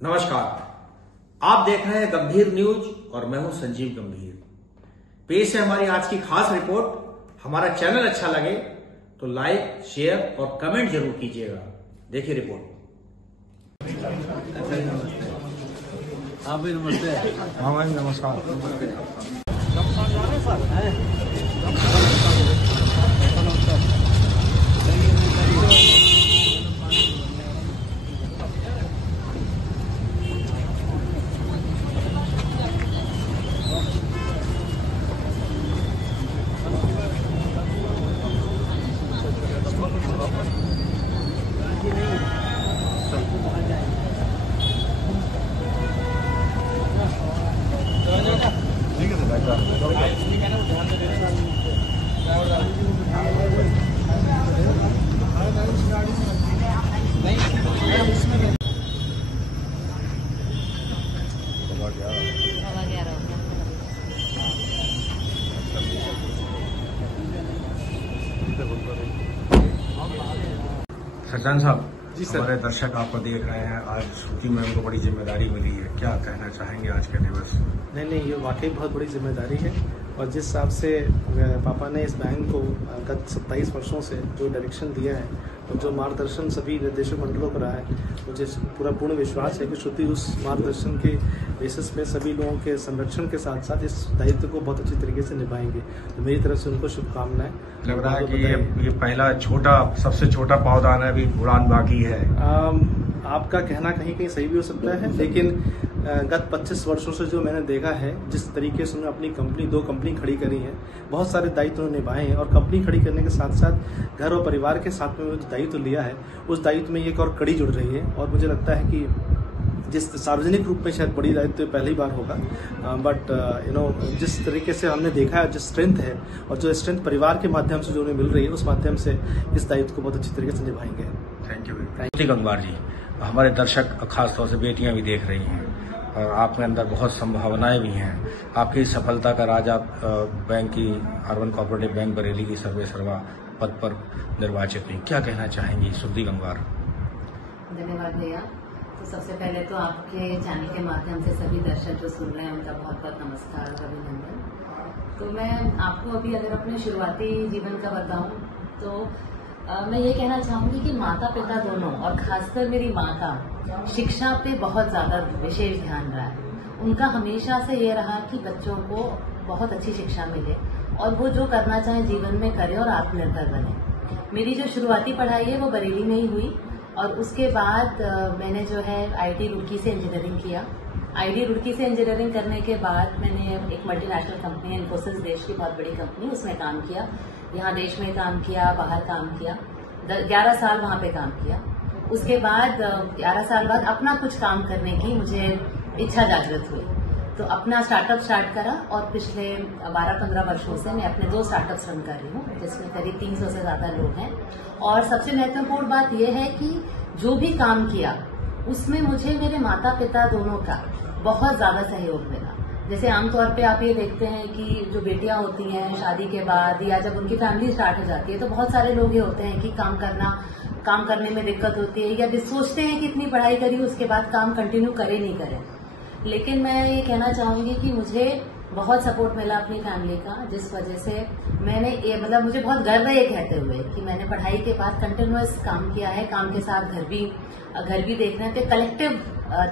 नमस्कार, आप देख रहे हैं गंभीर न्यूज और मैं हूं संजीव गंभीर। पेश है हमारी आज की खास रिपोर्ट। हमारा चैनल अच्छा लगे तो लाइक, शेयर और कमेंट जरूर कीजिएगा। देखिए रिपोर्ट। आप भी नमस्ते। हाँ भाई नमस्कार। सज्जन साहब जी, हमारे दर्शक आपको देख रहे हैं। आज श्रुति मैम को बड़ी जिम्मेदारी मिली है, क्या कहना चाहेंगे आज के दिवस? नहीं, ये वाकई बहुत बड़ी जिम्मेदारी है। और जिस हिसाब से पापा ने इस बैंक को गत 27 वर्षों से जो डायरेक्शन दिया है और जो मार्गदर्शन सभी निर्देशक मंडलों को रहा है, मुझे पूरा पूर्ण विश्वास है कि श्रुति उस मार्गदर्शन के बेसिस पे सभी लोगों के संरक्षण के साथ साथ इस दायित्व को बहुत अच्छी तरीके से निभाएंगे। तो मेरी तरफ से उनको शुभकामनाएं। लग रहा है कि ये पहला सबसे छोटा पावदान है, अभी उड़ान बाकी है। आपका कहना कहीं कहीं सही भी हो सकता है, लेकिन गत 25 वर्षों से जो मैंने देखा है, जिस तरीके से उन्होंने अपनी दो कंपनी खड़ी करी है, बहुत सारे दायित्व उन्होंने निभाए हैं। और कंपनी खड़ी करने के साथ साथ घर और परिवार के साथ में जो दायित्व लिया है, उस दायित्व में एक और कड़ी जुड़ रही है। और मुझे लगता है कि जिस सार्वजनिक रूप में शायद बड़ी दायित्व पहली बार होगा, बट जिस तरीके से हमने देखा है, जो स्ट्रेंथ है और जो स्ट्रेंथ परिवार के माध्यम से जो उन्हें मिल रही है, उस माध्यम से इस दायित्व को बहुत अच्छी तरीके से निभाएंगे। थैंक यू गंगवार जी। हमारे दर्शक खासतौर से बेटियां भी देख रही हैं और आप में अंदर बहुत संभावनाएं भी हैं। आपकी सफलता का राज आप बैंक की अर्बन कोऑपरेटिव बैंक बरेली की सर्वेसर्वा पद पर निर्वाचित हुई, क्या कहना चाहेंगी श्रुति गंगवार? धन्यवाद भैया। तो सबसे पहले तो आपके चैनल के माध्यम से सभी दर्शक जो सुन रहे हैं उनका बहुत बहुत नमस्कार और अभिनंदन। तो मैं आपको अभी अगर अपने शुरुआती जीवन का बताऊं तो मैं ये कहना चाहूंगी कि माता पिता दोनों और खासकर मेरी माँ का शिक्षा पे बहुत ज्यादा विशेष ध्यान रहा है। उनका हमेशा से ये रहा कि बच्चों को बहुत अच्छी शिक्षा मिले और वो जो करना चाहे जीवन में करे और आत्मनिर्भर बने। मेरी जो शुरुआती पढ़ाई है वो बरेली में ही हुई और उसके बाद मैंने जो है आईटी रुड़की से इंजीनियरिंग किया। आईटी रुड़की से इंजीनियरिंग करने के बाद मैंने एक मल्टीनेशनल कंपनी इन्फोसिस, देश की बहुत बड़ी कंपनी, उसमें काम किया। यहाँ देश में काम किया, बाहर काम किया, 11 साल वहां पे काम किया। उसके बाद 11 साल बाद अपना कुछ काम करने की मुझे इच्छा जागृत हुई, तो अपना स्टार्टअप स्टार्ट करा और पिछले 12-15 वर्षों से मैं अपने 2 स्टार्टअप्स रन कर रही हूँ, जिसमें करीब 300 से ज्यादा लोग हैं। और सबसे महत्वपूर्ण बात यह है कि जो भी काम किया उसमें मुझे मेरे माता पिता दोनों का बहुत ज्यादा सहयोग मिला। जैसे आमतौर पे आप ये देखते हैं कि जो बेटियां होती हैं शादी के बाद या जब उनकी फैमिली स्टार्ट हो जाती है, तो बहुत सारे लोग ये होते हैं कि काम करने में दिक्कत होती है या सोचते हैं कि इतनी पढ़ाई करी उसके बाद काम कंटिन्यू करें नहीं करें। लेकिन मैं ये कहना चाहूंगी कि मुझे बहुत सपोर्ट मिला अपनी फैमिली का, जिस वजह से मैंने मुझे बहुत गर्व है ये कहते हुए कि मैंने पढ़ाई के बाद कंटिन्यूअस काम किया है। काम के साथ घर भी देखना है, तो कलेक्टिव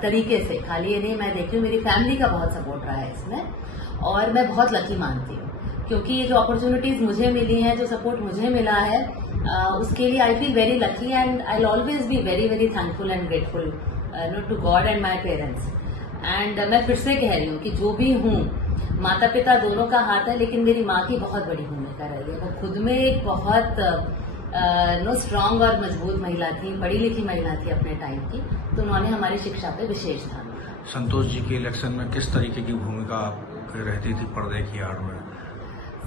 तरीके से, खाली ये नहीं मैं देखती हूँ, मेरी फैमिली का बहुत सपोर्ट रहा है इसमें। और मैं बहुत लकी मानती हूँ क्योंकि ये जो अपॉर्चुनिटीज मुझे मिली हैं, जो सपोर्ट मुझे मिला है, उसके लिए I feel very lucky and I always be very very thankful and grateful to God and my parents. And मैं फिर से कह रही हूँ कि जो भी हूँ, माता पिता दोनों का हाथ है, लेकिन मेरी माँ की बहुत बड़ी भूमिका रही है। वो खुद में एक बहुत स्ट्रांग और मजबूत महिला थी, पढ़ी लिखी महिला थी अपने टाइम की, तो उन्होंने हमारी शिक्षा पे विशेष ध्यान दिया। संतोष जी के इलेक्शन में किस तरीके की भूमिका आपकी रहती थी पर्दे की आड़ में?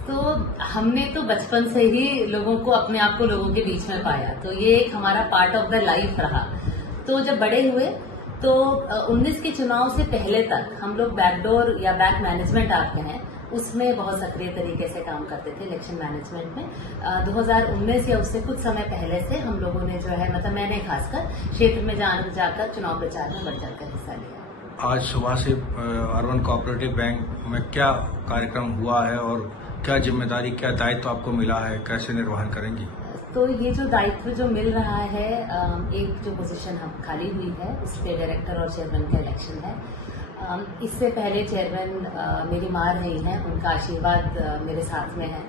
तो हमने तो बचपन से ही लोगों को, अपने आप को लोगों के बीच में पाया, तो ये एक हमारा पार्ट ऑफ द लाइफ रहा। तो जब बड़े हुए तो 19 के चुनाव से पहले तक हम लोग बैकडोर या बैक मैनेजमेंट आते हैं, उसमें बहुत सक्रिय तरीके से काम करते थे इलेक्शन मैनेजमेंट में। 2019 या उससे कुछ समय पहले से हम लोगों ने जो है मतलब मैंने खासकर क्षेत्र में जाकर चुनाव प्रचार में बढ़ चढ़कर हिस्सा लिया। आज सुबह से अर्बन कोऑपरेटिव बैंक में क्या कार्यक्रम हुआ है और क्या जिम्मेदारी, क्या दायित्व आपको मिला है, कैसे निर्वहन करेंगी? तो ये जो दायित्व जो मिल रहा है, एक जो पोजीशन हम खाली हुई है उस पे डायरेक्टर और चेयरमैन का इलेक्शन है। इससे पहले चेयरमैन मेरी मां रही हैं, उनका आशीर्वाद मेरे साथ में है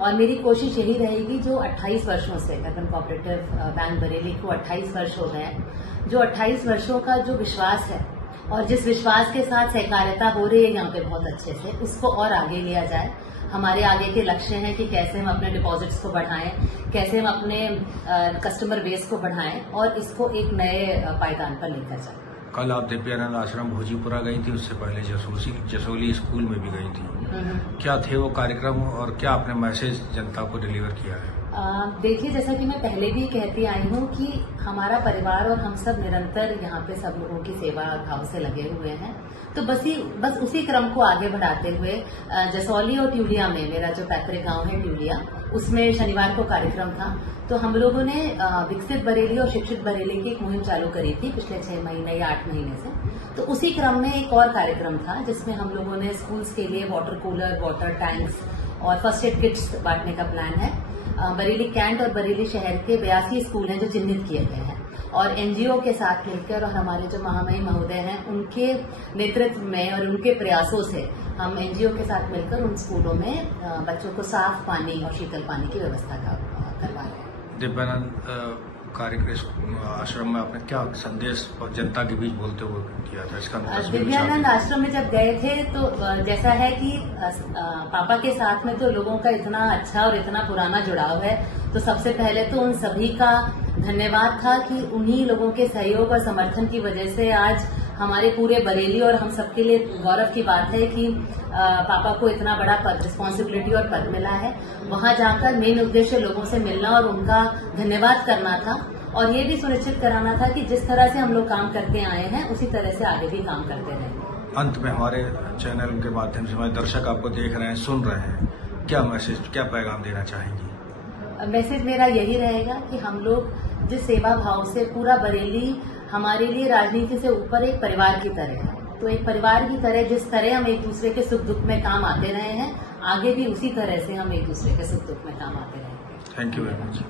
और मेरी कोशिश यही रहेगी जो 28 वर्षों से अर्बन कोऑपरेटिव बैंक बरेली को 28 वर्ष हो गए हैं, जो 28 वर्षों का जो विश्वास है और जिस विश्वास के साथ सहकारिता हो रही है यहाँ पे बहुत अच्छे से, उसको और आगे लिया जाए। हमारे आगे के लक्ष्य हैं कि कैसे हम अपने डिपॉजिट्स को बढ़ाएं, कैसे हम अपने कस्टमर बेस को बढ़ाएं और इसको एक नए पायदान पर लेकर जाएं। कल आप दिव्यानंद आश्रम भोजीपुरा गई थी, उससे पहले जसोली स्कूल में भी गई थी। क्या थे वो कार्यक्रम और क्या आपने मैसेज जनता को डिलीवर किया है? देखिए, जैसा कि मैं पहले भी कहती आई हूँ कि हमारा परिवार और हम सब निरंतर यहाँ पे सब लोगों की सेवा भाव से लगे हुए हैं। तो बस उसी क्रम को आगे बढ़ाते हुए जसौली और ट्यूलिया में, मेरा जो पैतृक गांव है ट्यूलिया, उसमें शनिवार को कार्यक्रम था। तो हम लोगों ने विकसित बरेली और शिक्षित बरेली की एक मुहिम चालू करी थी पिछले 6 महीने या 8 महीने से। तो उसी क्रम में एक और कार्यक्रम था जिसमें हम लोगों ने स्कूल्स के लिए वाटर कूलर, वाटर टैंक्स और फर्स्ट एड किट्स बांटने का प्लान है। बरेली कैंट और बरेली शहर के 82 स्कूल हैं जो चिन्हित किए गए हैं और एनजीओ के साथ मिलकर और हमारे जो महामहिम महोदय हैं उनके नेतृत्व में और उनके प्रयासों से हम एनजीओ के साथ मिलकर उन स्कूलों में बच्चों को साफ पानी और शीतल पानी की व्यवस्था करवा रहे हैं। दिव्यानंद आश्रम में आपने क्या संदेश और जनता के बीच बोलते हुए किया था? इसका दिव्यानंद आश्रम में जब गए थे तो जैसा है कि पापा के साथ में तो लोगों का इतना अच्छा और इतना पुराना जुड़ाव है, तो सबसे पहले तो उन सभी का धन्यवाद था कि उन्हीं लोगों के सहयोग और समर्थन की वजह से आज हमारे पूरे बरेली और हम सबके लिए गौरव की बात है कि पापा को इतना बड़ा रिस्पॉन्सिबिलिटी और पद मिला है। वहां जाकर मेन उद्देश्य लोगों से मिलना और उनका धन्यवाद करना था और ये भी सुनिश्चित कराना था कि जिस तरह से हम लोग काम करते आए हैं उसी तरह से आगे भी काम करते रहें। अंत में हमारे चैनल के माध्यम से हमारे दर्शक आपको देख रहे हैं, सुन रहे हैं, क्या मैसेज, क्या पैगाम देना चाहेंगी? मैसेज मेरा यही रहेगा कि हम लोग जिस सेवा भाव से पूरा बरेली हमारे लिए राजनीति से ऊपर एक परिवार की तरह है, तो एक परिवार की तरह जिस तरह हम एक दूसरे के सुख दुख में काम आते रहे हैं, आगे भी उसी तरह से हम एक दूसरे के सुख दुख में काम आते रहेंगे। Thank you very much.